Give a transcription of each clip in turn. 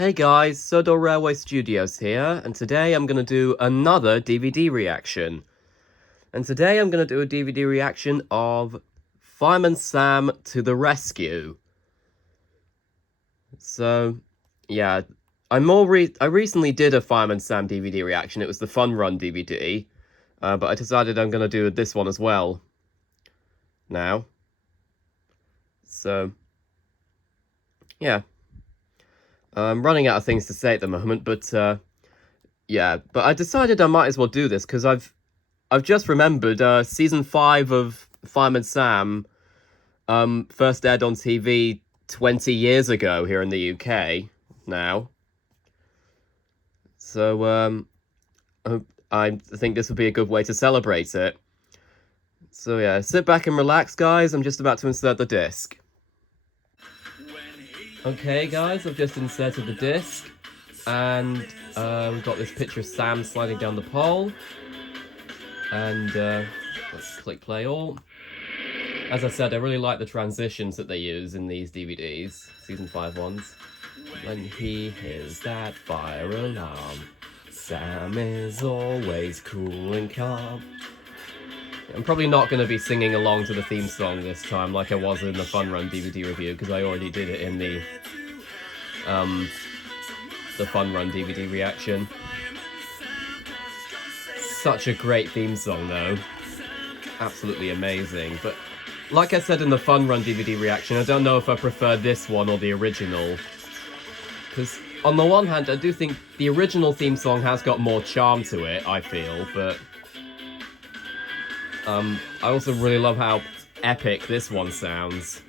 Hey guys, Sodo Railway Studios here, and today I'm going to do another DVD reaction. And today I'm going to do a DVD reaction of Fireman Sam to the Rescue. So, yeah, I recently did a Fireman Sam DVD reaction. It was the Fun Run DVD, but I decided I'm going to do this one as well now. So, yeah. I'm running out of things to say at the moment, but yeah, but I decided I might as well do this because I've just remembered season 5 of Fireman Sam first aired on TV 20 years ago here in the UK now. So I think this would be a good way to celebrate it. So yeah, sit back and relax, guys. I'm just about to insert the disc. Okay, guys, I've just inserted the disc, and we've got this picture of Sam sliding down the pole, and let's click play all. As I said, I really like the transitions that they use in these DVDs, season 5 ones. When he hears that fire alarm, Sam is always cool and calm. I'm probably not going to be singing along to the theme song this time like I was in the Fun Run DVD review, because I already did it in the Fun Run DVD reaction. Such a great theme song though. Absolutely amazing. But like I said in the Fun Run DVD reaction, I don't know if I prefer this one or the original. Because on the one hand, I do think the original theme song has got more charm to it, I feel, but I also really love how epic this one sounds.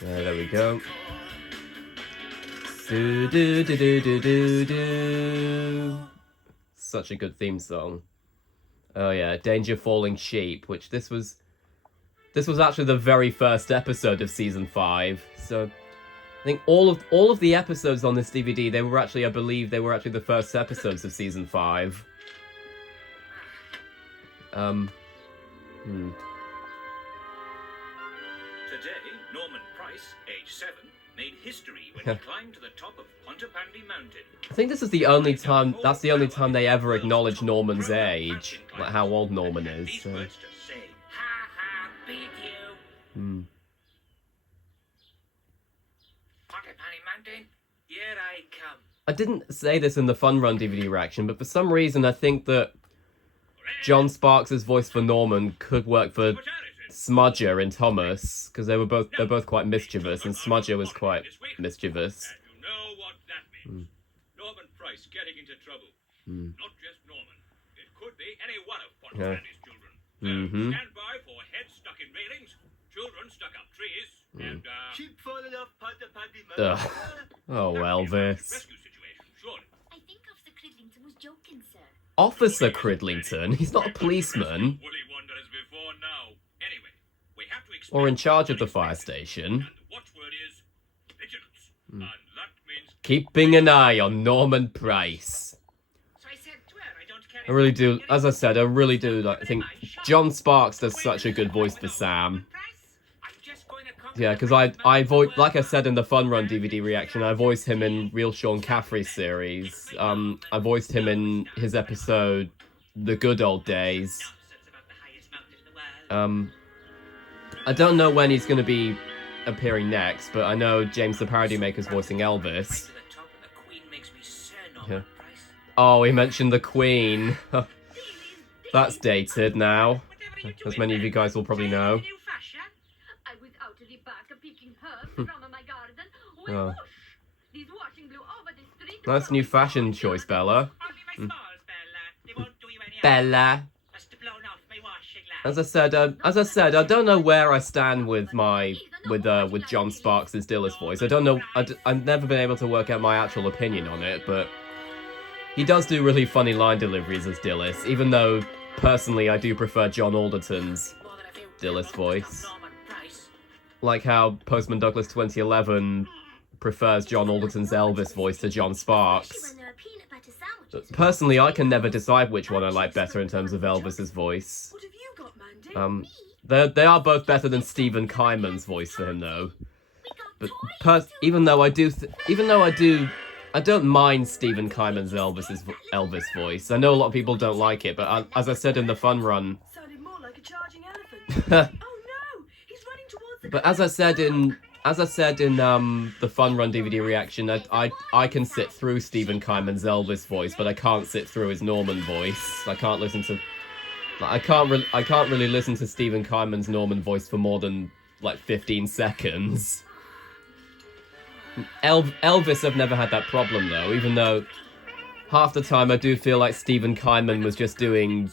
There we go. Do do do do do do do. Such a good theme song. Oh yeah, Danger Falling Sheep, which this was actually the very first episode of season 5. So I think all of the episodes on this DVD, they were actually, I believe, they were actually the first episodes of season 5. Today, Norman Price, age 7, made history when he climbed to the top of Pontypandy Mountain. I think this is the only time, that's the only time they ever acknowledge Norman's age, like how old Norman is. These So. words to say, ha ha, beat you. Pontypandy Mountain, here I come. I didn't say this in the Fun Run DVD reaction, but for some reason I think that John Sparks' voice for Norman could work for Smudger and Thomas, because they're both quite mischievous, and Smudger was quite mischievous. And you know what that means. Norman Price getting into trouble. Not just Norman. It could be any one of Pontypandy's children. So stand by for heads stuck in railings, children stuck up trees, and Keep falling off Pontypandy Mountain. Oh, Elvis. rescue situation, surely. I think Officer Cridlington was joking, sir. Officer Cridlington? He's not a policeman. Woolly wonder as before now. Anyway, we have to expect Or in charge of the fire station. And the watchword is vigilance. And that means Keeping an eye on Norman Price. so I said to her, I don't care. I really do, as I said, I really do like, I think John Sparks does such a good voice for Sam. I'm just going to come. Yeah, because I voice, like I said in the Fun Run DVD reaction, I voiced him in Real Sean Caffrey series. I voiced him in his episode The Good Old Days. I don't know when he's going to be appearing next, but I know James the Parody Maker's voicing Elvis. Yeah. Oh, he mentioned the Queen. That's dated now, as many of you guys will probably know. I was out at the back picking herbs from my garden. When Oh. whoosh, this washing blew over the street. Nice new fashion choice, Bella. Only my smalls, Bella. They won't do you any harm. Bella. Must have blown off my washing line. As I said, I don't know where I stand with with John Sparks' Dillis voice. I don't know. I've never been able to work out my actual opinion on it, but he does do really funny line deliveries as Dillis, even though personally I do prefer John Alderton's Dillis voice. Like how Postman Douglas 2011 prefers John Alderton's Elvis voice to John Sparks. Peanut butter sandwich. Personally, I can never decide which one I like better in terms of Elvis's voice. What have you got, Mandy? They are both better than Stephen Kyman's voice for him, though. But even though I don't mind Stephen Kyman's Elvis voice. I know a lot of people don't like it, but as I said in the fun run, Sounded more like a charging elephant. Oh no! He's running towards the but as I said in the fun run DVD reaction, I can sit through Stephen Kyman's Elvis voice, but I can't sit through his Norman voice. I can't really listen to Stephen Kyman's Norman voice for more than like 15 seconds. Elvis, I've never had that problem though, even though half the time I do feel like Stephen Kyman was just doing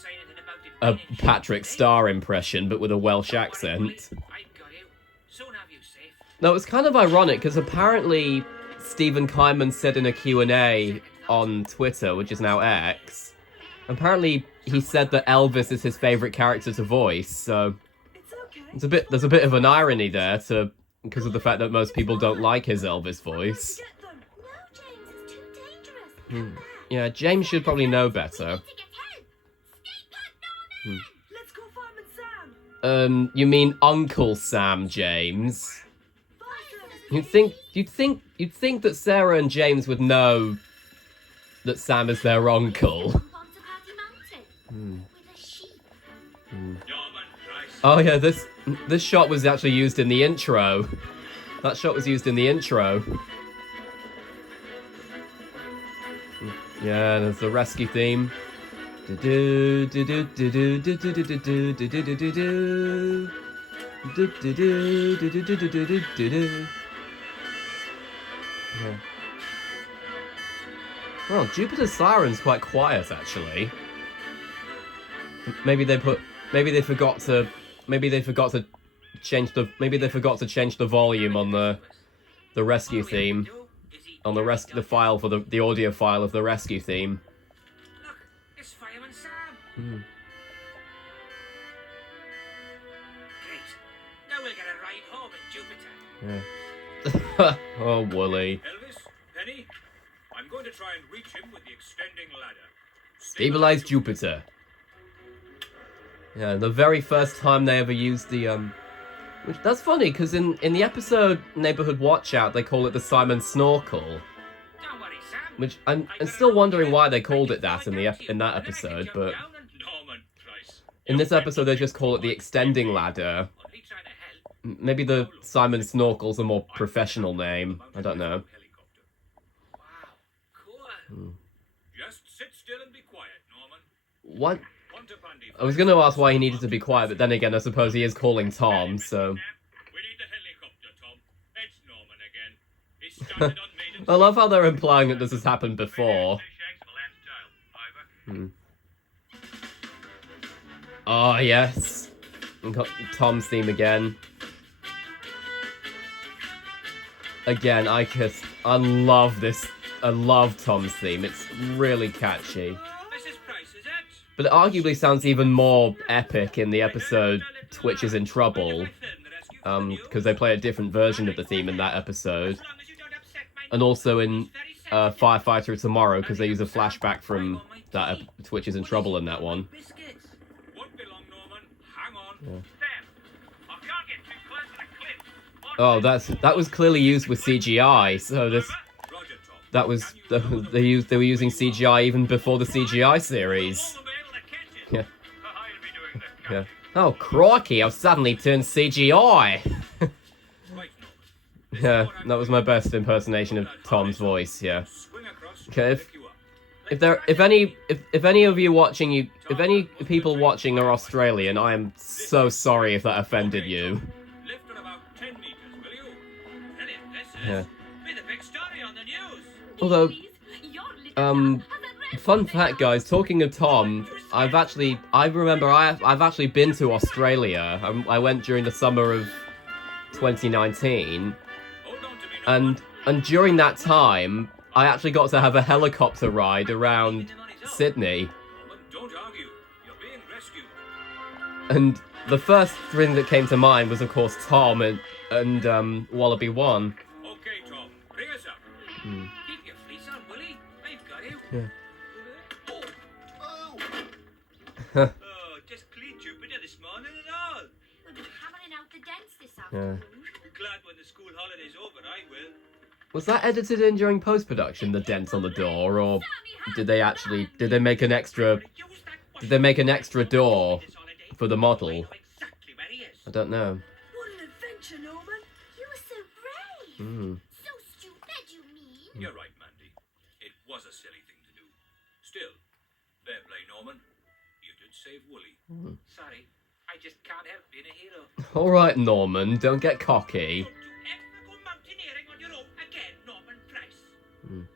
a Patrick Star impression, but with a Welsh accent. No, it's kind of ironic, because apparently Stephen Kyman said in a Q&A on Twitter, which is now X, apparently he said that Elvis is his favourite character to voice, so It's okay. there's a bit of an irony there, because of the fact that most people don't like his Elvis voice. Get them. No, James, it's too dangerous. Yeah, James should probably know better. To get help. Stay put, Norman. Let's call Fireman Sam. You mean Uncle Sam, James? Faster. You'd think that Sarah and James would know that Sam is their uncle. Jump onto Paddy Mountain with a sheep. Norman Price. Oh yeah, this shot was actually used in the intro. That shot was used in the intro. Yeah, there's the rescue theme. Yeah. Well, Jupiter's Siren's quite quiet actually. Maybe they forgot to change the volume on the rescue theme, on the file for the audio file of the rescue theme. Look, it's Fireman Sam. Great. Now we'll get a ride home in Jupiter. Yeah. Oh, Wooly. Elvis, Penny, I'm going to try and reach him with the extending ladder. Stabilize Jupiter. Yeah, the very first time they ever used the which that's funny because in the episode Neighborhood Watchout they call it the Simon Snorkel, Don't worry, Sam. which I'm still wondering why they called it that in that episode, but Norman Price. in this episode they just call it the extending ladder. Only trying to help. Maybe the Simon Snorkel's a more professional name. I don't know. Wow, cool. Just sit still and be quiet, Norman. What? Pontypandy. I was going to ask why he needed to be quiet, but then again, I suppose he is calling Tom, so... We need the helicopter, Tom. It's Norman again. He started on Maiden I love how they're implying that this has happened before. Oh, yes. We got Tom's theme again. Again, I love this. I love Tom's theme. It's really catchy. Mrs. Price, is it? But it arguably sounds even more epic in the episode Twitch is in Trouble. Because they play a different version of the theme in that episode. As long as you don't upset my And also in Very simple. Firefighter Tomorrow, because they use a flashback from that Twitch is in Trouble in that one. Biscuits. Won't be long, Norman. Hang on. Sam, I can't get too close to the cliff. Oh, that was clearly used with CGI. So this Roger, Tom. that was they were using CGI even before the CGI series. Norman will be able to catch it. Yeah, I'll be doing the yeah. Oh crikey! I've suddenly turned CGI. Right, Norman. Yeah, that was my best impersonation of Tom's voice. Yeah. Swing across. Okay, and pick you up. if any of you watching if any people watching are Australian, I am so sorry if that offended you. Lift at about 10 meters, will you? Brilliant, this is. Yeah. Be the big story on the news. Although, Please, your little town has a red fun fact, guys. Talking of Tom, I've actually been to Australia. I went during the summer of 2019, Hold on to me, Norman. and during that time, I actually got to have a helicopter ride around Sydney. Norman, don't argue. You're being rescued. And the first thing that came to mind was, of course, Tom and Wallaby One. Okay, Tom. Bring us up. Keep your fleece on, Willie. I've got you. Yeah. Oh, just clean Jupiter this morning and all. We'll be hammering out the dents this Yeah. afternoon. Glad when the school holiday's over, I will. Was that edited in during post-production, the dent on the door, or did they make an extra door for the model? I don't know. What an adventure, Norman. You were so brave. So stupid, you mean? You're right, Mandy. It was a silly thing to do. Still, fair play, Norman. You did save Wooly. Sorry, I just can't help being a hero. All right, Norman, don't get cocky. Don't you ever go mountaineering on your own again, Norman Price.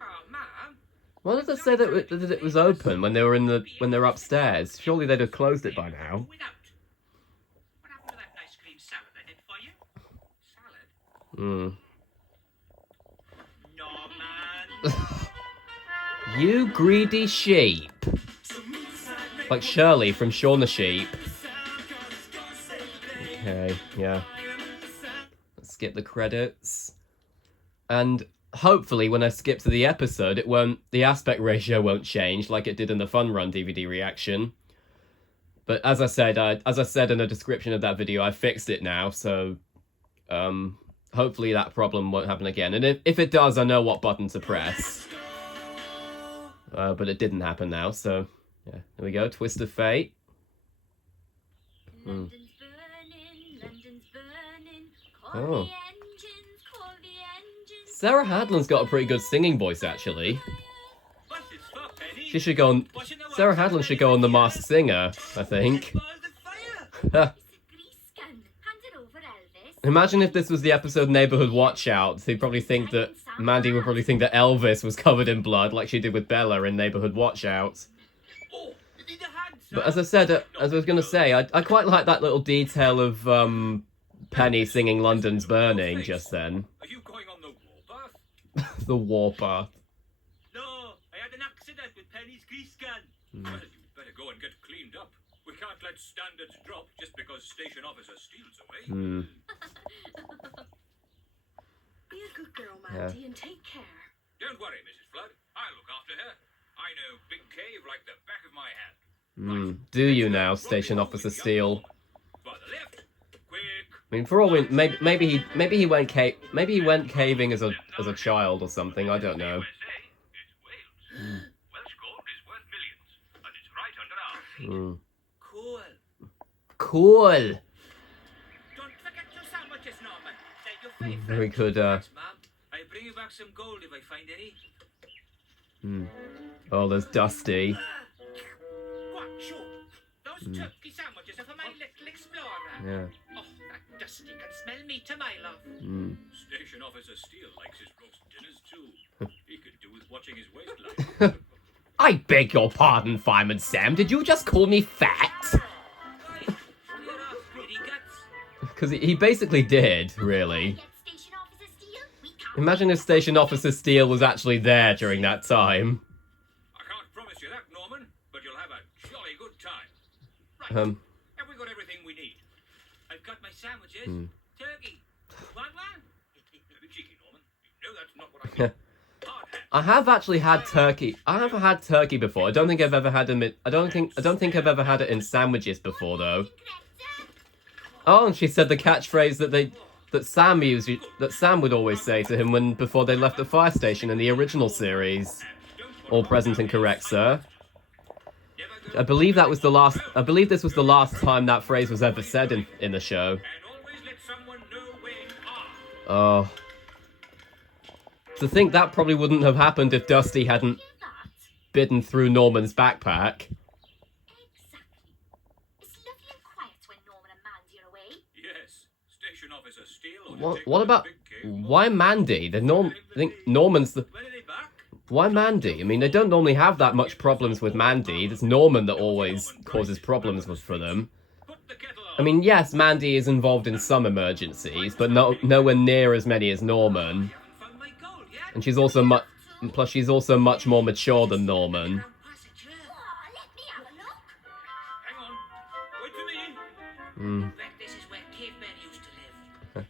Oh, Mum. Why did they say that it was open when they were upstairs? Surely they'd have closed it by now. Without. What happened to that nice green salad I did for you? Salad? Norman. You greedy sheep. Like Shirley from Shaun the Sheep. Okay, yeah. Let's skip the credits. And hopefully when I skip to the episode, the aspect ratio won't change like it did in the Fun Run DVD reaction. But as I said in the description of that video, I fixed it now, so hopefully that problem won't happen again. And if it does, I know what button to press. But it didn't happen now, so yeah. There we go, Twist of Fate. London's burning, London's burning. Call Oh. the engines, call the engines. Sarah Hadland's got a pretty good singing voice, actually. What's this for, Penny? She should go on. Sarah Hadland should go on The Masked Singer, I think. Balls of fire. It's a grease gun. Hand it over, Elvis. Imagine if this was the episode Neighborhood Watch Out. They'd probably think that Mandy would probably think that Elvis was covered in blood, like she did with Bella in Neighborhood Watch Out. Oh, you need a hand, sir. But as I said, as I was going to say, I quite like that little detail of Penny singing "London's Burning" just then. Are you going on the warpath? The warpath. No, I had an accident with Penny's grease gun. Well, you'd better go and get cleaned up. We can't let standards drop just because station officer steals away. Be a good girl, Mandy, and take care. Don't worry, Mrs. Flood. I'll look after her. I know Big Cave like the back of my hand. Right. Do you now, Station Officer Steele? By the left. Quick. I mean, for all we maybe he went caving as a child or something. I don't know. USA, it's Wales. Welsh gold is worth millions, and it's right under our feet. Cool. Cool. Don't forget your sandwiches, Norman. They're your favourite. Very good. Thanks, Mum. I'll bring you back some gold if I find any. Oh, there's Dusty. Go on, show. Those turkey sandwiches are for my little explorer. Yeah. Oh, that Dusty can smell meat a mile off. Station officer Steele likes his roast dinners too. He could do with watching his waistline. I beg your pardon, Fireman Sam. Did you just call me fat? Right, clear off, greedy guts. Because he basically did, really. Get Station Officer Steele. We can't. Imagine if Station Officer Steele was actually there during that time. I can't promise you that, Norman, but you'll have a jolly good time. Right. Have we got everything we need? I've got my sandwiches. Turkey. Want one? A bit cheeky, Norman. You know that's not what I mean. Hard hat. I have actually had turkey. I have had turkey before. I don't think I've ever had them. I don't think I've ever had it in sandwiches before, though. Oh, and she said the catchphrase that Sam would always say to him before they left the fire station in the original series. All present and correct, sir. I believe this was the last time that phrase was ever said in the show. And always let someone know where you are. Oh. To think that probably wouldn't have happened if Dusty hadn't That. bidden through Norman's backpack. Exactly. It's lovely and quiet when Norman and Mandy are away. Yes, station officer Steele. ought to take What the about... Big Cave. Why Mandy? I think Norman's the... When are they back? Why Mandy? I mean, they don't normally have that much problems with Mandy. It's Norman that always causes problems for them. Put the kettle on. I mean, yes, Mandy is involved in some emergencies, but nowhere near as many as Norman. You haven't found my gold yet? And she's also much more mature than Norman. Passage, Oh, let me have a look. Hang on. Wait for me. Bet this is where cavemen used to live.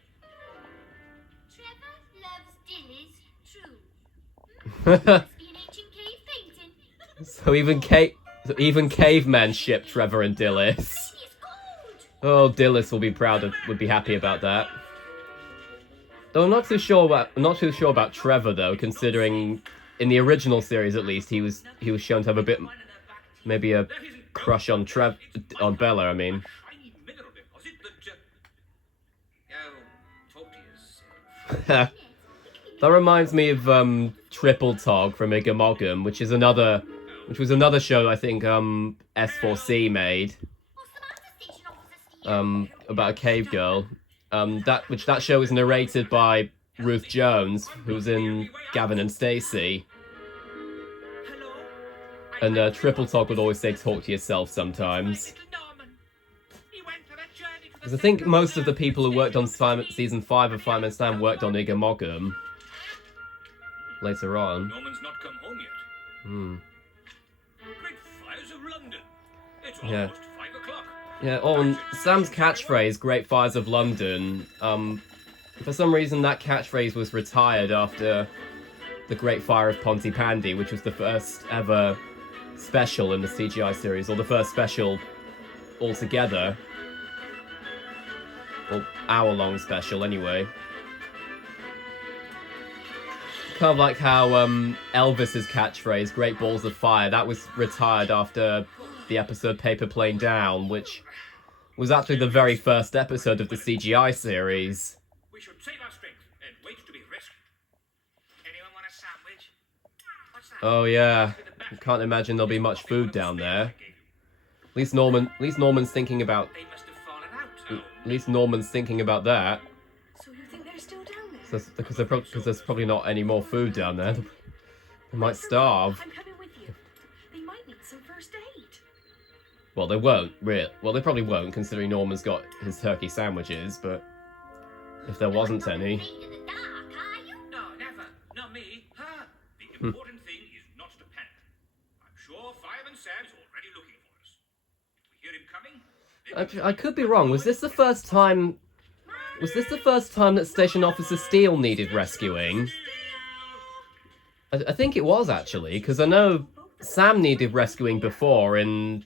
Trevor loves Dilly's true. Must be an ancient cave painting. So Even cavemen ship Trevor and Dillis. Oh, Dillis will be would be happy about that. Though I'm not too sure about Trevor though, considering in the original series at least he was shown to have a bit, maybe a crush on Bella. I mean. Shiny mineral deposit that... That reminds me of Triple Tog from Igamogum, which was another show I think S4C made. About a cave girl. That show was narrated by Ruth Jones, who's in Gavin and Stacey. And Triple Tog would always say talk to yourself sometimes. Because I think most of the people who worked on season 5 of Fireman Sam worked on Igamogum later on. Norman's not come home yet. Great fires of London. It's Yeah. almost 5 o'clock. Yeah, and Sam's catchphrase, Great Fires of London, for some reason that catchphrase was retired after the Great Fire of Pontypandy, which was the first ever special in the CGI series, or the first special altogether. Or hour-long special, anyway. Kind of like how Elvis's catchphrase, Great Balls of Fire, that was retired after the episode Paper Plane Down, which was actually the very first episode of the CGI series. We should save our strength and wait to be rescued. Anyone want a sandwich? What's that? Oh yeah, I can't imagine there'll be much food down there. At least Norman's thinking about. They must have fallen out. At least Norman's thinking about that. So you think they're still down there? Because there's probably not any more food down there. They might starve. I'm coming with you. They might need some first aid. Well, they won't, really. Well, they probably won't, considering Norman's got his turkey sandwiches, but if there wasn't any. No, never. Not me. Her. The important thing is not to panic. I'm sure Fireman Sam's already looking for us. If we hear him coming, then I could be wrong. Was this the first time that Station Officer Steele needed rescuing? I think it was, actually, because I know Sam needed rescuing before in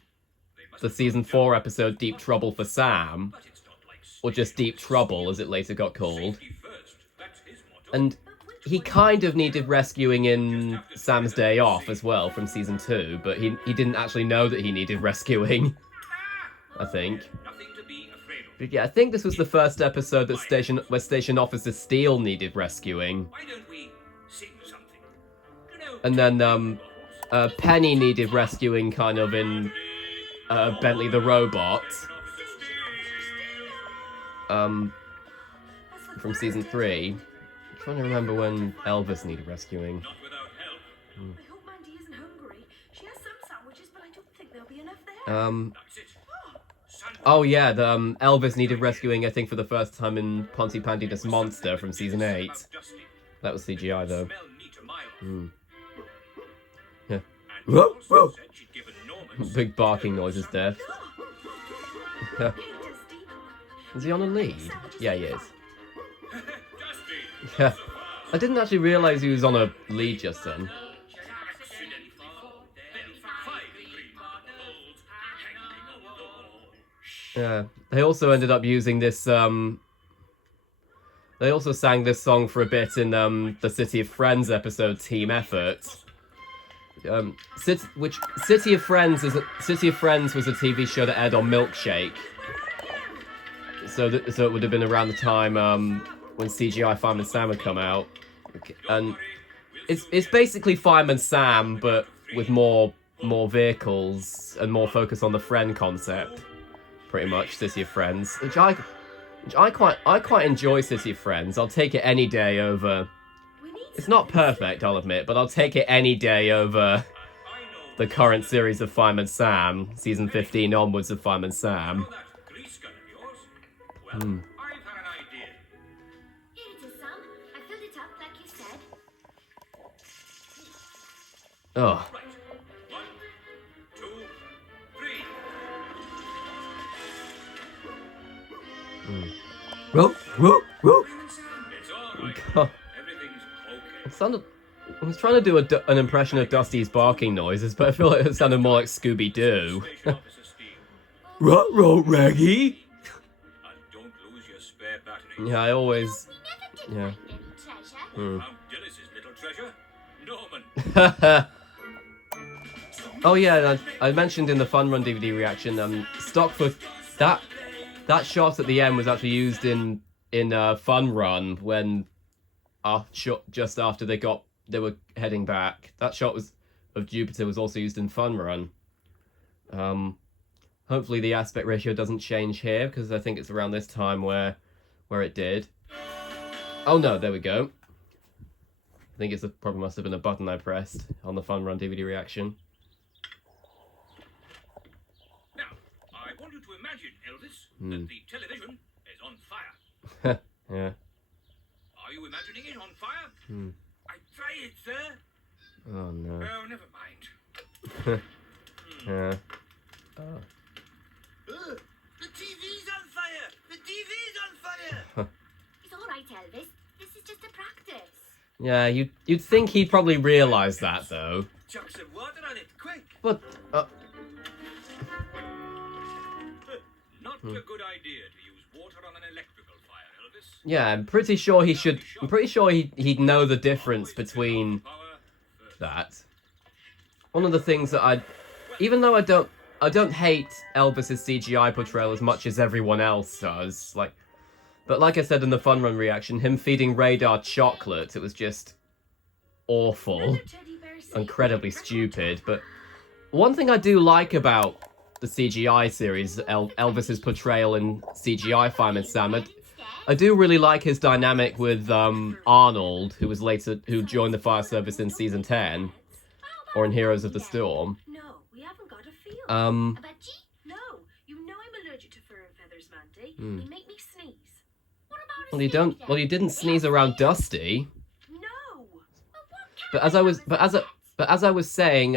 the season 4 episode Deep Trouble for Sam, it's not like or just Deep Trouble as it later got called. safety first. That's his motto. And he kind of needed rescuing in Sam's Day Off as well from season 2, but he didn't actually know that he needed rescuing, I think. Nothing to be afraid of. But yeah, I think this was the first episode that where Station Officer Steele needed rescuing. Why don't we sing something? You know, And then Penny needed rescuing kind of in Bentley the Robot from season 3. I'm trying to remember when Elvis needed rescuing. not without help. I hope Mandy isn't hungry. She has some sandwiches, but I don't think there'll be enough there. That's it. Sandwich. Oh yeah, Elvis needed rescuing I think for the first time in Pontypandy's Monster from season 8. Dusty. That was CGI though. Smell neat a mile off. Yeah. And she also said she'd given Norman Big barking noises there. Hey, Dusty. Is he on a lead? Yeah, he is. Dusty. Yeah. I didn't actually realise he was on a lead just then. Yeah. They also ended up using this, they also sang this song for a bit in the City of Friends episode Team Effort. City of Friends was a TV show that aired on Milkshake. So it would have been around the time when CGI Fireman Sam had come out. And it's basically Fireman Sam but with more vehicles and more focus on the friend concept. Pretty much City of Friends, which I quite enjoy. City of Friends, I'll take it any day over. It's not perfect, I'll admit, but I'll take it any day over the current series of Fireman Sam, season 15 onwards of Fireman Sam. that grease gun of yours? Well, I've had an idea. Here it is, Sam. I filled it up like you said. Oh, Right. 1, 2, 3. whoop, whoop, whoop. It's all right. God, Everything's okay. it sounded I was trying to do an impression of Dusty's barking noises, but I feel like it sounded more like Scooby-Doo. Station Officer Steve. Ruh-roh, Raggy! And don't lose your spare battery. Yeah, I always... We never did Yeah. find any treasure. Found Dillis's little treasure. Norman. Oh yeah, I mentioned in the Fun Run DVD reaction, stock footage, that shot at the end was actually used in Fun Run when just after they were heading back. That shot of Jupiter was also used in Fun Run. Hopefully the aspect ratio doesn't change here, because I think it's around this time where it did. Oh no, there we go. I think it probably must have been a button I pressed on the Fun Run DVD reaction. Now, I want you to imagine, Elvis, that the television is on fire. Yeah. Are you imagining it on fire? I try it, sir. Oh no. Oh, never mind. Yeah. The TV's on fire! The TV's on fire! It's all right, Elvis. This is just a practice. Yeah, you'd think he'd probably realise that though. Chuck some water on it, quick! But Not a good idea to use water on an electrical fire, Elvis. yeah, I'm pretty sure he should. I'm pretty sure he'd know the difference between Power first. that. One of the things that even though I don't hate Elvis's CGI portrayal as much as everyone else does, but like I said in the Fun Run reaction, him feeding Radar chocolate, it was just awful, Another teddy bear scene. incredibly stupid. But one thing I do like about the CGI series, Elvis's portrayal in CGI Fireman Sam, I do really like his dynamic with Arnold, who joined the fire service in season 10, or in Heroes of the Storm. No, we haven't got a feel. Um, A budgie? No, you know I'm allergic to fur and feathers, Mandy. They make me sneeze. What about a well, you snake don't. then? Well, you didn't sneeze around Dusty. No. Well, what But as I was saying,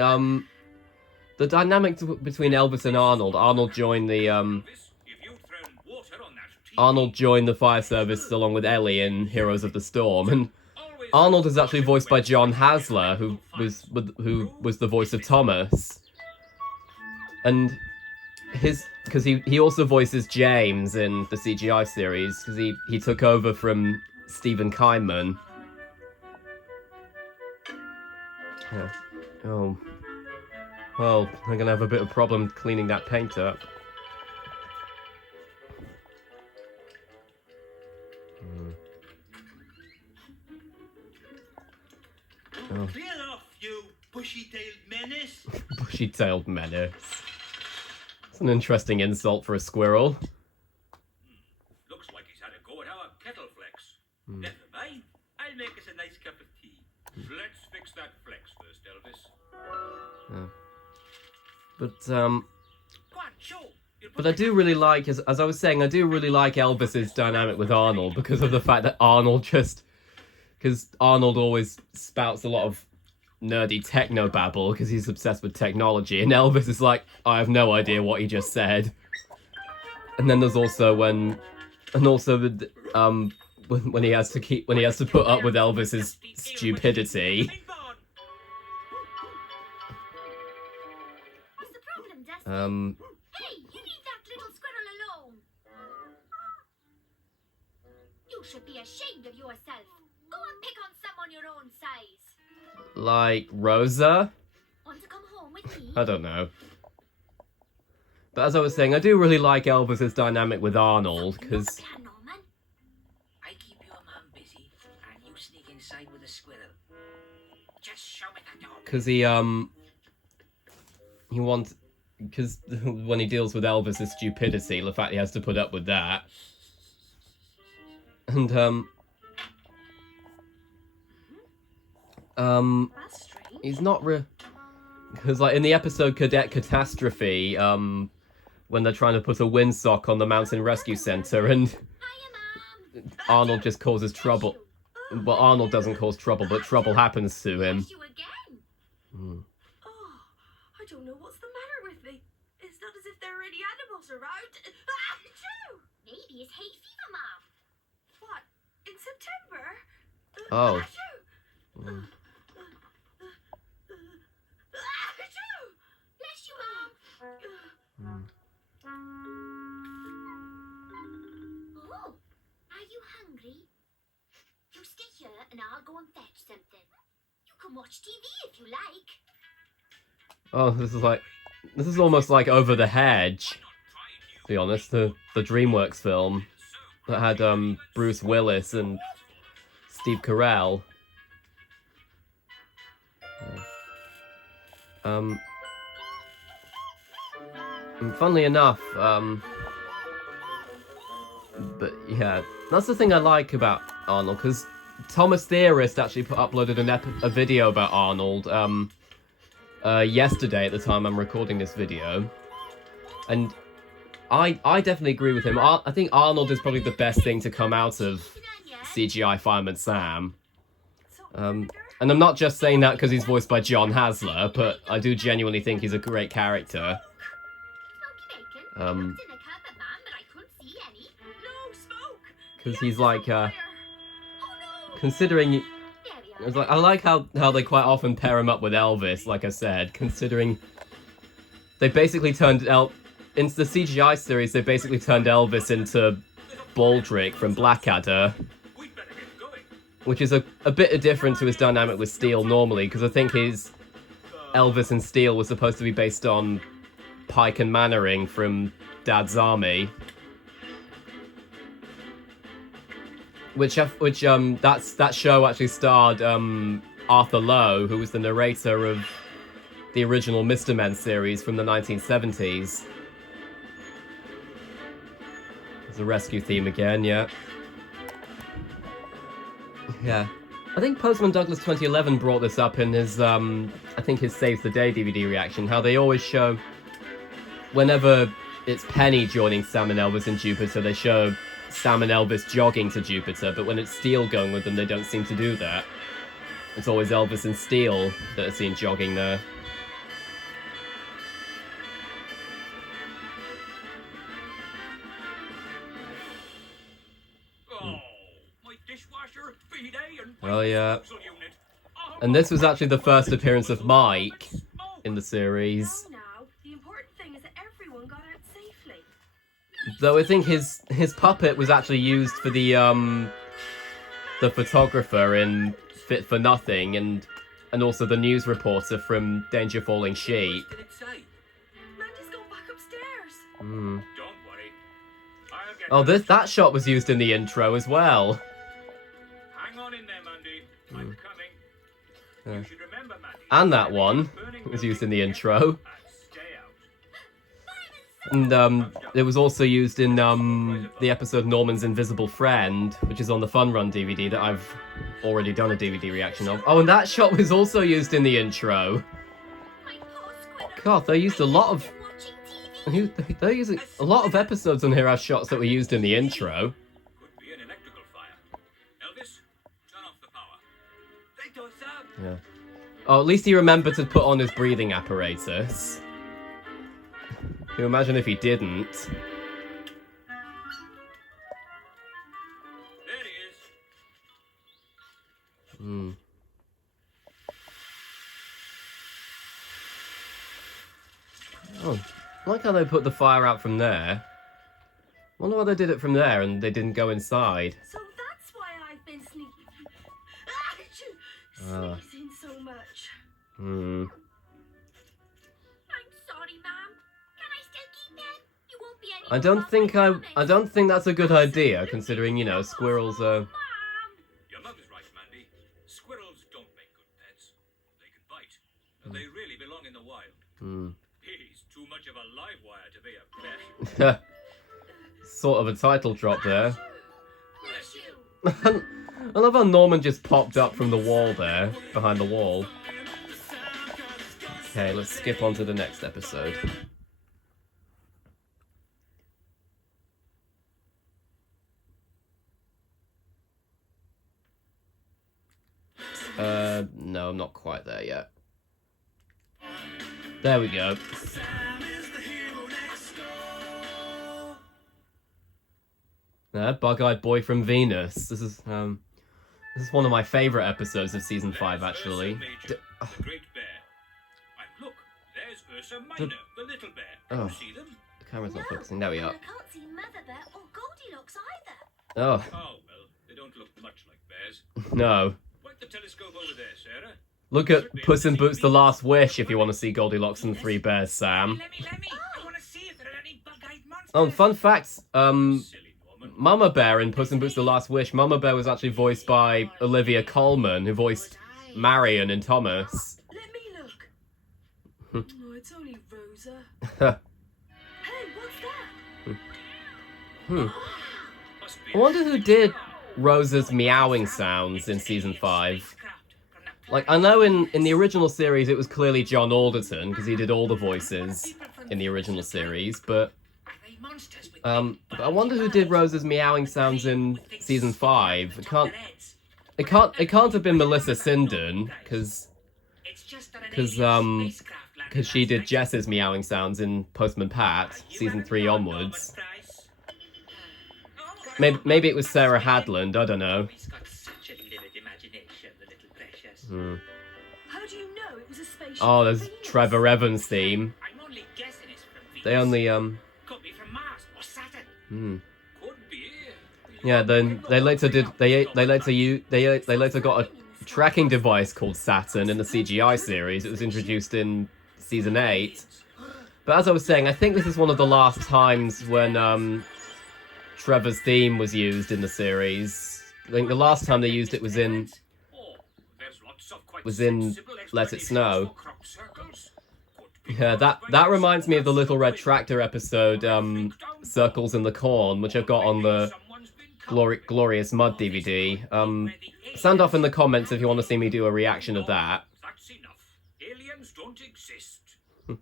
the dynamic between Elvis and Arnold joined the Elvis, if you'd thrown water on that TV, Arnold joined the fire service along with Ellie in Heroes of the Storm, and always Arnold is actually voiced by John Hasler, who was the voice of Thomas, and because he also voices James in the CGI series, because he took over from Stephen Kyman. Yeah. Oh. Well, I'm gonna have a bit of problem cleaning that paint up. Oh. Clear off, you bushy-tailed menace! Bushy-tailed menace. It's an interesting insult for a squirrel. looks like he's had a go at our kettle flex. Never mind. I'll make us a nice cup of tea. Let's fix that flex first, Elvis. But Go on, show. You'll put But I do really like, as I was saying, I do really like Elvis's dynamic with Arnold, because of the fact that because Arnold always spouts a lot of nerdy techno babble because he's obsessed with technology, and Elvis is like, I have no idea what he just said. And then there's also when he has to put up with Elvis's stupidity. Inbound. What's the problem, Dusty? Hey, you leave that little squirrel alone. You should be ashamed of yourself. Go and pick on someone your own size. Like Rosa? Want to come home with me? I don't know. But as I was saying, I do really like Elvis's dynamic with Arnold, because Plan, Norman. I keep your mom busy, and you sneak inside with a squirrel. Just show me the door. he wants, because when he deals with Elvis's stupidity, the fact he has to put up with that, and That's strange. he's not because like in the episode Cadet Catastrophe, when they're trying to put a windsock on the Mountain Rescue Center, and Hiya, Mom. Arnold just causes trouble. Well, Arnold doesn't cause trouble, but trouble happens to him. Bless you again. Oh, I don't know what's the matter with me. It's not as if there are any animals around. Ah, achoo! Maybe it's hay fever, Mom. What? In September? Oh. Achoo! go and fetch something. You can watch TV if you like. Oh, this is almost like Over the Hedge, to be honest, the DreamWorks film that had Bruce Willis and Steve Carell. And funnily enough, but yeah, that's the thing I like about Arnold, because Thomas Theorist actually uploaded a video about Arnold yesterday at the time I'm recording this video, and I definitely agree with him. I think Arnold is probably the best thing to come out of CGI Fireman Sam. And I'm not just saying that because he's voiced by John Hasler, but I do genuinely think he's a great character. Because he's like, considering, I like how they quite often pair him up with Elvis, like I said, considering they basically turned into the CGI series, they basically turned Elvis into Baldric from Blackadder, which is a bit different to his dynamic with Steel normally, because I think his Elvis and Steel was supposed to be based on Pike and Mannering from Dad's Army. That show actually starred Arthur Lowe, who was the narrator of the original Mr. Men series from the 1970s. There's a rescue theme again, yeah. Yeah. I think Postman Douglas 2011 brought this up in his, I think his Saves the Day DVD reaction, how they always show, whenever it's Penny joining Sam and Elvis in Jupiter, they show Sam and Elvis jogging to Jupiter, but when it's Steel going with them, they don't seem to do that. It's always Elvis and Steel that are seen jogging there. Oh yeah. And this was actually the first appearance of Mike in the series. The important thing is that everyone got out safely. Though I think his puppet was actually used for the photographer in Fit for Nothing, and also the news reporter from Danger Falling Sheep. Mandy's gone back upstairs. Hmm. Don't worry. I'll get Oh, that shot was used in the intro as well. Hang on in there, Mandy. I'm coming. Yeah. You should remember, Mandy. And that one was used in the intro. And stay out. And it was also used in the episode Norman's Invisible Friend, which is on the Fun Run DVD that I've already done a DVD reaction of. Oh, and that shot was also used in the intro. God, they used a lot of... They're using a lot of episodes on here as shots that were used in the intro. Could be an electrical fire. Elvis, turn off the power. Yeah. Oh, at least he remembered to put on his breathing apparatus. Can you imagine if he didn't? There he is. Hmm. Oh, I like how they put the fire out from there. Wonder why they did it from there and they didn't go inside. So that's why I've been sneezing so much. Hmm. I'm sorry, Mom. Can I still keep them? You won't be any I don't more think of my I don't think that's a good idea, considering, you know, squirrels are... Mom! Your mother's right, Mandy. Squirrels don't make good pets. They can bite, and they really belong in the wild. Hmm. He's too much of a live wire to be a pet. Sort of a title drop there. Bless you. I love how Norman just popped up from the wall there, behind the wall. Okay, let's skip on to the next episode. No, I'm not quite there yet. There we go. Bug-Eyed Boy from Venus. This is one of my favourite episodes of season 5, actually. Ursa Major, the great bear. And look, there's Ursa Minor, the little bear. Can you see them? The camera's not focusing. There we are. I can't see Mother Bear or Goldilocks either. Oh, Oh, well, they don't look much like bears. no. But Look at Puss in Boots: The Last Wish if you want to see Goldilocks and the Three Bears, Sam. Let me. I want to see if there are any bug-eyed monsters. Oh, fun fact, Silly Norman. Mama Bear in Puss in Boots: The Last Wish, Mama Bear was actually voiced by Olivia Colman, who voiced Marion in Thomas. Let me look. Oh, it's only Rosa. Hey, what's that? Must be I wonder who did Rosa's meowing sounds in season 5. Like, I know in the original series it was clearly John Alderton, because he did all the voices in the original series, but I wonder who did Rosa's meowing sounds in season 5. It can't have been Melissa Sinden, because she did Jess's meowing sounds in Postman Pat, season 3 onwards. Maybe it was Sarah Hadland, I don't know. He's got such a vivid imagination, the little precious. How do you know it was a spaceship? Oh, there's Trevor Evans' theme. I'm only guessing it's from Venus. They only Could be from Mars or Saturn. Could be. yeah. Then they later got a tracking device called Saturn in the CGI series. It was introduced in season 8. But as I was saying, I think this is one of the last times when Trevor's theme was used in the series. I think the last time they used it was in Oh, there's lots of quite was in sensible Let It explanations Snow. for crop circles. Could be Yeah, that reminds me of the Little Red Tractor episode, Circles in the Corn, which I've got on the someone's been Glorious Mud DVD. Sound off in the comments if you want to see me do a reaction of that. That's enough. Aliens don't exist. We'll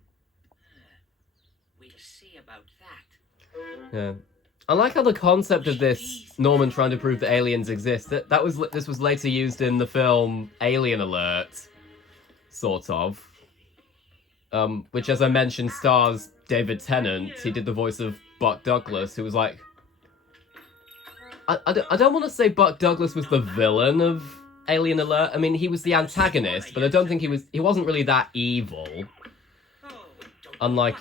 see about that. Yeah. I like how the concept of this Norman trying to prove that aliens exist. This was later used in the film Alien Alert, sort of. Which, as I mentioned, stars David Tennant. He did the voice of Buck Douglas, who was like... I don't want to say Buck Douglas was the villain of Alien Alert. I mean, he was the antagonist, but I don't think he wasn't really that evil. Unlike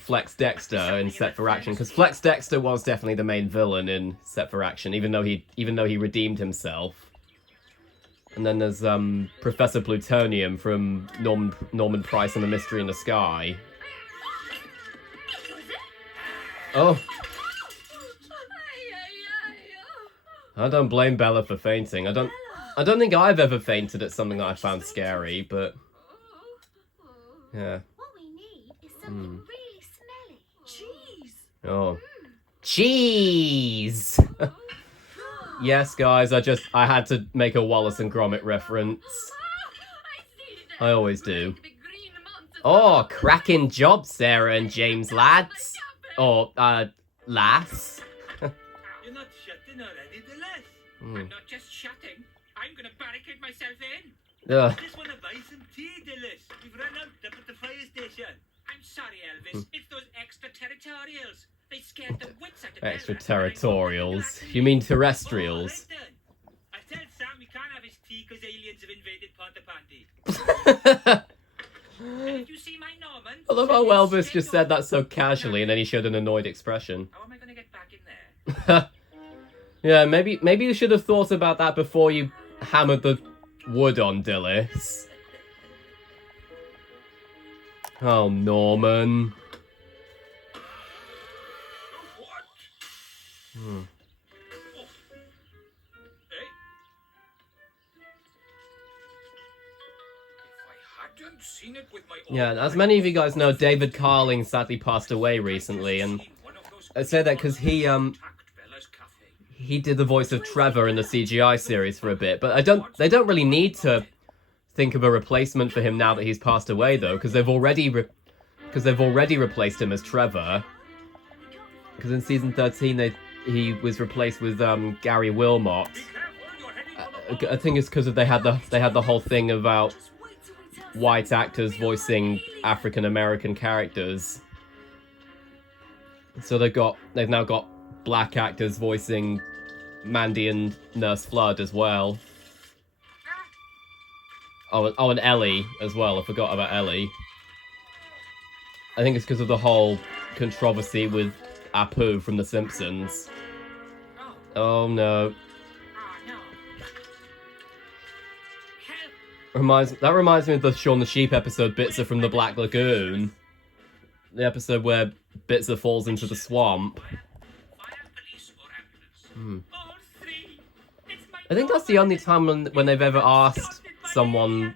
Flex Dexter in Set for Action, because Flex Dexter was definitely the main villain in Set for Action, even though he redeemed himself. And then there's Professor Plutonium from Norman Price and the Mystery in the Sky. Oh, I don't blame Bella for fainting. I don't think I've ever fainted at something that I found scary, but yeah. What we need is something really smelly. Cheese. Oh, cheese! Yes, guys, I had to make a Wallace and Gromit reference. I always do. Oh, cracking job, Sarah and James lads. Or, lass. You're not shutting already, the less. I'm not just shutting. I'm going to barricade myself in. Ugh. Just want to buy some tea, Dillis. We've run out up at the fire station. I'm sorry, Elvis. It's those extraterritorials. They scared the wits out of Bella. Extraterritorials. You mean terrestrials? All right, then. I tell Sam we can't have his tea because aliens have invaded Pontypandy. And if you see my Norman... I love how Elvis just said that so casually and then he showed an annoyed expression. How am I going to get back in there? Yeah, maybe you should have thought about that before you hammered the wood on Dillis. Oh, Norman. What? Hmm. Eh? If I hadn't seen it with my own Yeah, as many of you guys know, David Carling sadly passed away recently, and I say that because he did the voice of Trevor in the CGI series for a bit, but they don't really need to think of a replacement for him now that he's passed away, though, because they've already replaced him as Trevor. Because in season 13 he was replaced with Gary Wilmot. I think it's because they had the whole thing about white actors voicing African American characters. So they've now got black actors voicing Mandy and Nurse Flood as well. Oh, and Ellie as well. I forgot about Ellie. I think it's because of the whole controversy with Apu from The Simpsons. Oh no. Oh, no. Help! reminds me of the Shaun the Sheep episode Bitzer from the Black Lagoon. The episode where Bitzer falls into the swamp. I think that's the only time when they've ever asked someone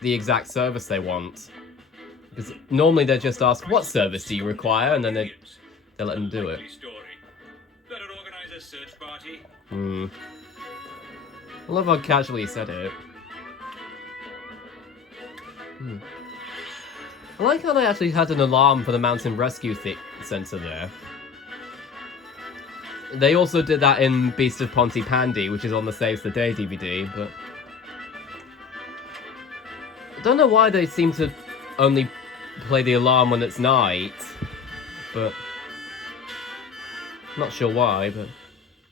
the exact service they want. Because normally they just ask, what service do you require? And then they let them do it. Better organize a search party. I love how casually he said it. I like how they actually had an alarm for the Mountain Rescue Centre there. They also did that in Beast of Pontypandy, which is on the Saves the Day DVD, but... I don't know why they seem to only play the alarm when it's night, but... Not sure why, but...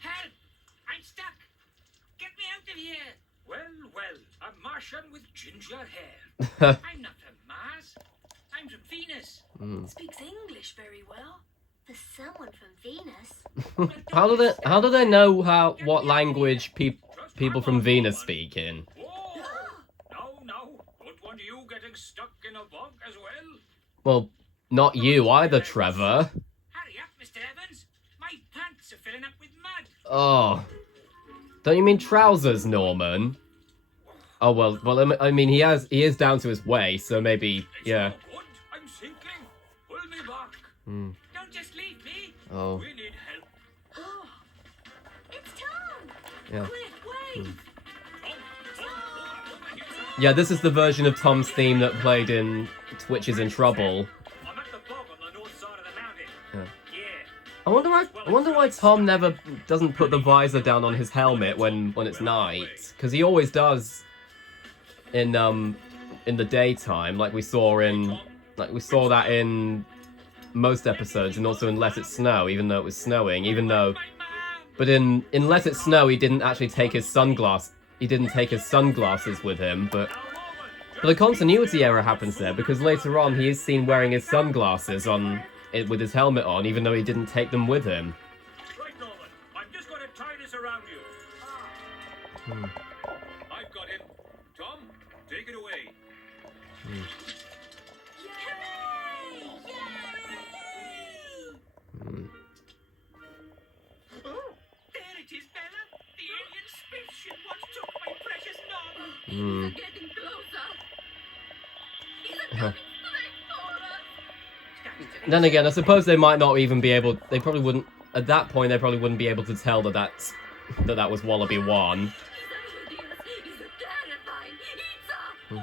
Help! I'm stuck! Get me out of here! Well, a Martian with ginger hair. I'm not from Mars. I'm from Venus. Speaks English very well. There's someone from Venus. How do they know what language people from Venus speak in? Whoa! No. Don't want you getting stuck in a bog as well. Well, not you either, Trevor. Hurry up, Mr. Evans. My pants are filling up with mud. Oh. Don't you mean trousers, Norman? Oh, well, I mean, he is down to his waist, so maybe, yeah. It's no good. I'm sinking. Pull me back. Don't just leave me. Oh, We need help. Oh, It's Tom. yeah. quick, wait! Yeah, this is the version of Tom's theme that played in Twitches in Trouble. I'm at the bog on the north side of the mountain. Yeah. I wonder why Tom never doesn't put the visor down on his helmet when it's night, because he always does in the daytime, like we saw that in most episodes, and also in Let It Snow, even though it was snowing, but in Let It Snow he didn't actually take his sunglasses with him, but a continuity error happens there, because later on he is seen wearing his sunglasses with his helmet on, even though he didn't take them with him. Right, Norman. I'm just going to tie this around you. I've got him. Tom, take it away. Yay! There it is, Bella. The alien spaceship once took my precious Norman. They're getting closer. He's a coming straight for us. Then again, I suppose they might not even be able. They probably wouldn't. At that point, they probably wouldn't be able to tell that was Wallaby 1. He's a terrifying. Norman!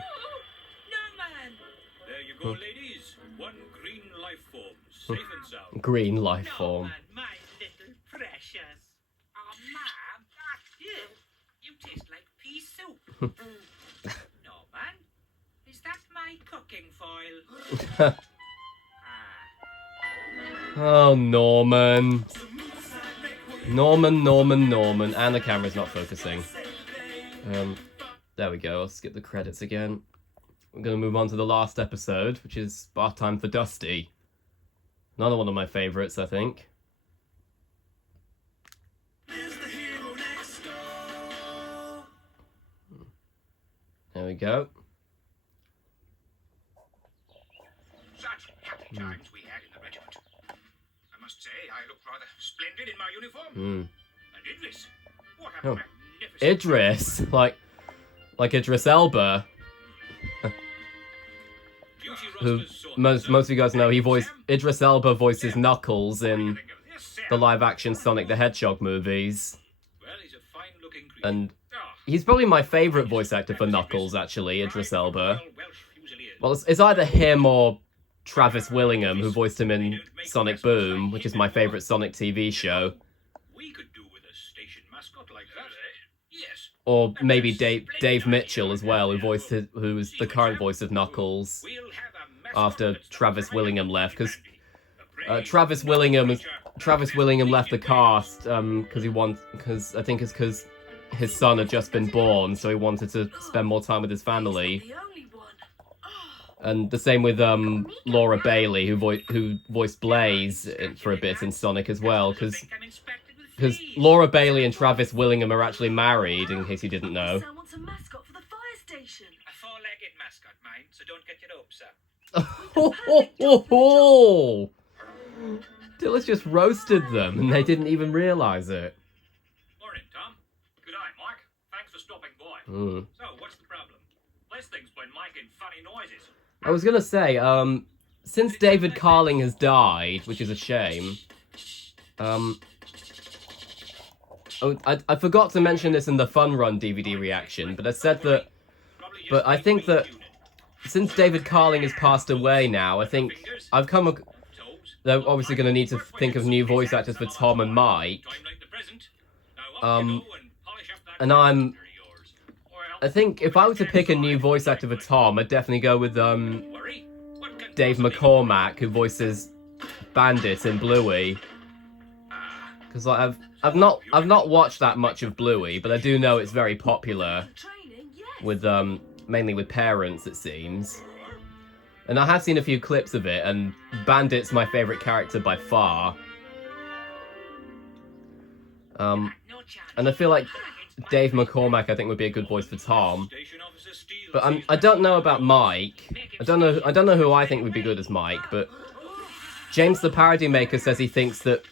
There you go, ladies. One green life form, safe and sound. Green life form. Norman, my little precious. Oh, Mom. You taste like pea soup. Norman, is that my cooking foil? Oh, Norman. Norman. And the camera's not focusing. There we go. I'll skip the credits again. We're going to move on to the last episode, which is Bath Time for Dusty. Another one of my favourites, I think. There we go. Such happy times we had in the regiment. I must say, I looked rather splendid in my uniform. And Idris, what a magnificent... Idris, like Idris Elba, who most of you guys know, Idris Elba voices Knuckles in the live-action Sonic the Hedgehog movies, Well, he's a fine-looking creature. and he's probably my favourite voice actor for Knuckles, actually, Idris Elba. Well, it's either him or Travis Willingham, who voiced him in Sonic Boom, which is my favourite Sonic TV show. We could do with a station mascot like that. Yes. Or maybe Dave Mitchell as well, who is the current voice of Knuckles We'll have a mascot after that's Travis Willingham left, because a brave Travis Willingham left the cast because I think it's because his son had just been born, so he wanted to spend more time with his family. The only one. And the same with Laura Bailey, who voiced Blaze for a bit in Sonic as well, because Laura Bailey and Travis Willingham are actually married, in case you didn't know. Someone wants a mascot for the fire station. don't get your hopes up. Ho, ho, ho, ho. Dillis just roasted them and they didn't even realise it. Morning, Tom. Good day, Mike. Thanks for stopping by. So, what's the problem? Lesling's been making funny noises. I was gonna say, since David Carling has died, which is a shame, I forgot to mention this in the Fun Run DVD reaction, but I said that, but I think that since David Carling has passed away now, I think I've come, they're obviously going to need to think of new voice actors for Tom and Mike, and I think if I were to pick a new voice actor for Tom, I'd definitely go with, Dave McCormack, who voices Bandit in Bluey, because like, I've not watched that much of Bluey, but I do know it's very popular with mainly with parents, it seems. And I have seen a few clips of it, and Bandit's my favourite character by far. And I feel like Dave McCormack, I think, would be a good voice for Tom. But I don't know about Mike. I don't know who I think would be good as Mike, but James the Parody Maker says he thinks that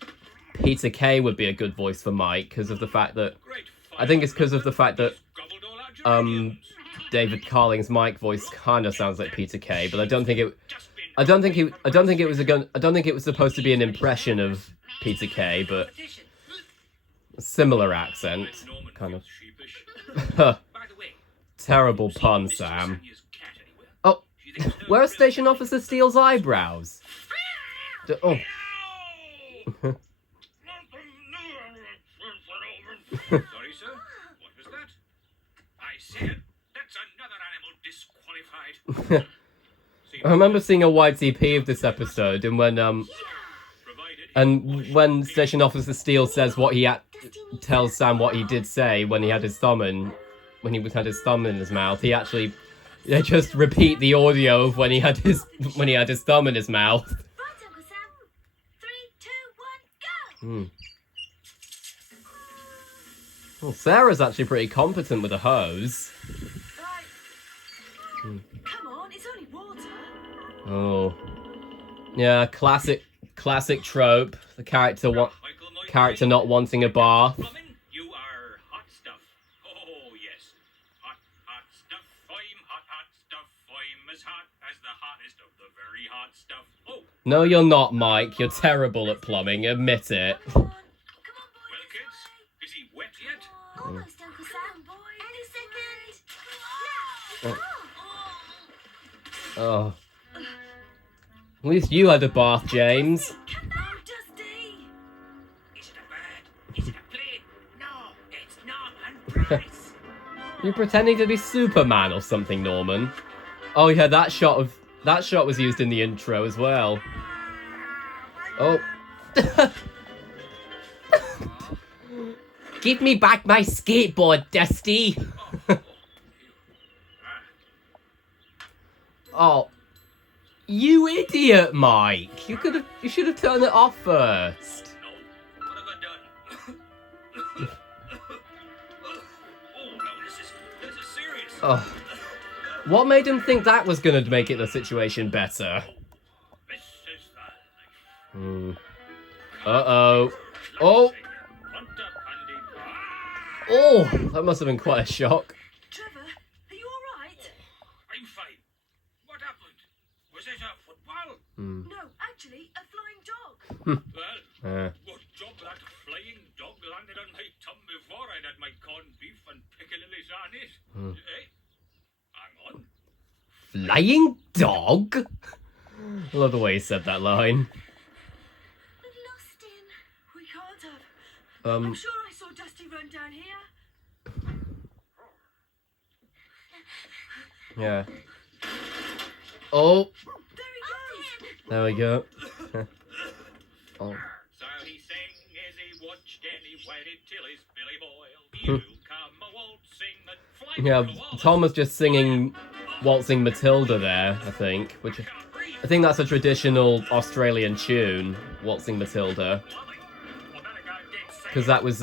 Peter Kay would be a good voice for Mike because of the fact that David Carling's Mike voice kind of sounds like Peter Kay, but I don't think it was supposed to be an impression of Peter Kay, but a similar accent, kind of. Terrible pun, Sam. Oh, where are Station Officer Steele's eyebrows? Oh. Sorry, sir. What was that? I said that's another animal disqualified. I remember seeing a YTP of this episode, and when Station Officer Steele says what he tells Sam what he did say when he had his thumb in his mouth, they just repeat the audio of when he had his thumb in his mouth. Right, Uncle Sam. 3, 2, 1, go! Well, Sarah's actually pretty competent with a hose. Right. Come on, it's only water. Oh, yeah, classic trope. The character not wanting a bath. You are hot stuff. Oh, yes. Hot stuff. I'm hot stuff. I'm as hot as the hottest of the very hot stuff. Oh, No, you're not, Mike. You're terrible at plumbing. Admit it. Come on, boys. well, kids, is he wet yet? Almost, Uncle Sam. Any second. Now. Oh. At least you had a bath, James. Come on, Dusty. Is it a bird? Is it a plane? No, it's Norman Price. You're pretending to be Superman or something, Norman. Oh yeah, that shot was used in the intro as well. Oh. Give me back my skateboard, Dusty. Oh. You idiot, Mike. You should have turned it off first. No. What have I done? Oh, no, this is serious. Oh. What made him think that was gonna make the situation better? This is the life. Uh-oh. Oh! Oh! That must have been quite a shock. Trevor, are you alright? I'm fine. What happened? Was it a football? No, actually, a flying dog. Well, good job that flying dog landed on my tongue before I'd had my corned beef and piccalillis on it. Eh? Hang on. Flying dog? I love the way he said that line. We've lost him. We can't have. I'm sure I saw Dusty run down here. Yeah. Oh! There he goes. There we go. Oh. So he sang as he watched and he waited till his belly boiled. You come a waltzing and flying Yeah, through all Tom was just singing Waltzing Matilda there, I think. Which I think that's a traditional Australian tune, Waltzing Matilda. Because that was,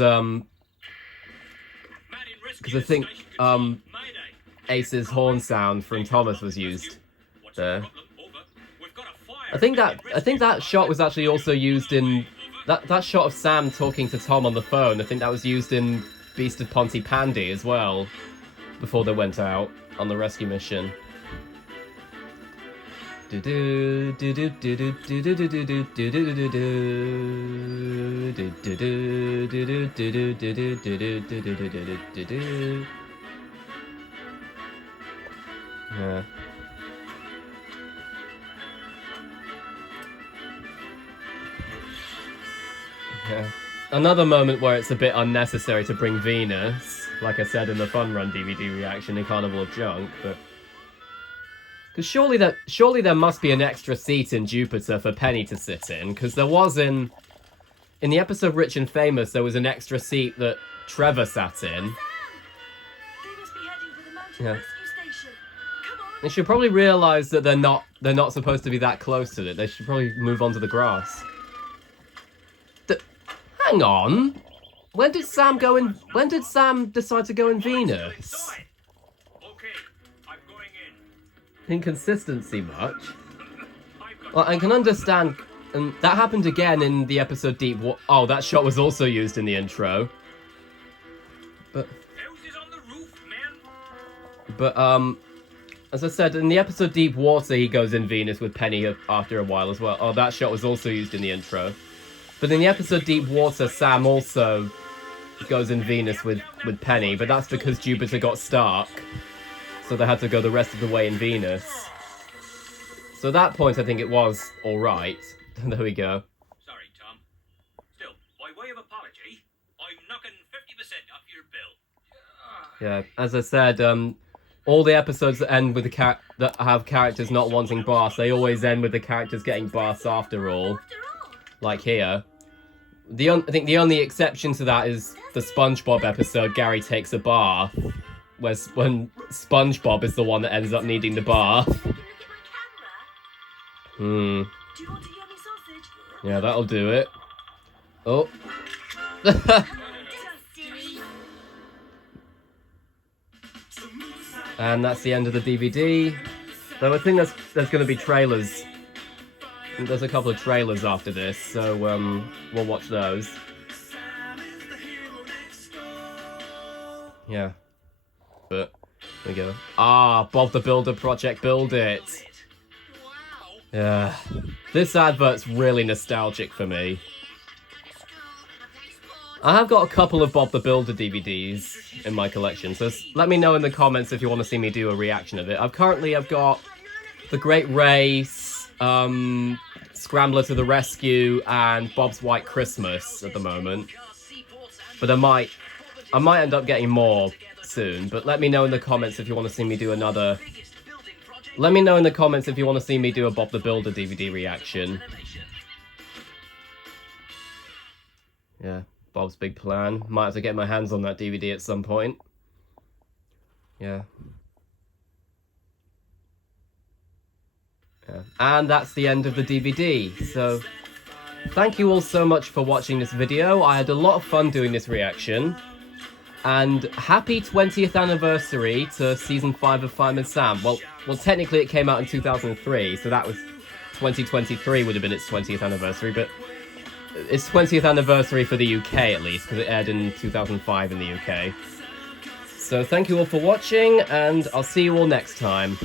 because I think, Ace's horn sound from Thomas was used there. I think that shot was actually also used in that shot of Sam talking to Tom on the phone. I think that was used in Beast of Pontypandy as well, before they went out on the rescue mission. Yeah. Yeah. Another moment where it's a bit unnecessary to bring Venus, like I said in the Fun Run DVD reaction in Carnival of Junk, but because surely there must be an extra seat in Jupiter for Penny to sit in, because there was in the episode Rich and Famous, there was an extra seat that Trevor sat in. They must be heading for the mountain Yeah. rescue station. Come on. They should probably realise that they're not supposed to be that close to it. They should probably move on to the grass. Hang on. When did Sam decide to go in Venus? Okay, I'm going in. Inconsistency much. Well, I can understand, and that happened again in the episode Deep Water. Oh, that shot was also used in the intro. But Houses on the roof, men. But, as I said, in the episode Deep Water, he goes in Venus with Penny after a while as well. Oh, that shot was also used in the intro. But in the episode Deep Water, Sam also goes in Venus with Penny, but that's because Jupiter got stuck. So they had to go the rest of the way in Venus. So at that point, I think it was alright. There we go. Sorry, Tom. Still, by way of apology, I'm knocking 50% off your bill. Yeah, as I said, all the episodes that end with that have characters not wanting baths, they always end with the characters getting baths after all. Like here. I think the only exception to that is the SpongeBob episode, Gary Takes a Bath, when SpongeBob is the one that ends up needing the bath. Take a look at my camera. Hmm. Do you want a yummy sausage? Yeah, that'll do it. Oh. And that's the end of the DVD. Though I think there's going to be trailers. There's a couple of trailers after this, so we'll watch those. Yeah. But there we go. Ah, Bob the Builder Project Build It. Yeah. This advert's really nostalgic for me. I have got a couple of Bob the Builder DVDs in my collection, so let me know in the comments if you want to see me do a reaction of it. I've got The Great Race, Scrambler to the Rescue, and Bob's White Christmas at the moment. But I might end up getting more soon, but let me know in the comments if you want to see me do another... Let me know in the comments if you want to see me do a Bob the Builder DVD reaction. Yeah, Bob's Big Plan. Might have to get my hands on that DVD at some point. Yeah. Yeah. And that's the end of the DVD. So, thank you all so much for watching this video. I had a lot of fun doing this reaction. And happy 20th anniversary to Season 5 of Fireman Sam. Well, technically it came out in 2003, so that was 2023 would have been its 20th anniversary, but it's 20th anniversary for the UK at least, because it aired in 2005 in the UK. So thank you all for watching, and I'll see you all next time.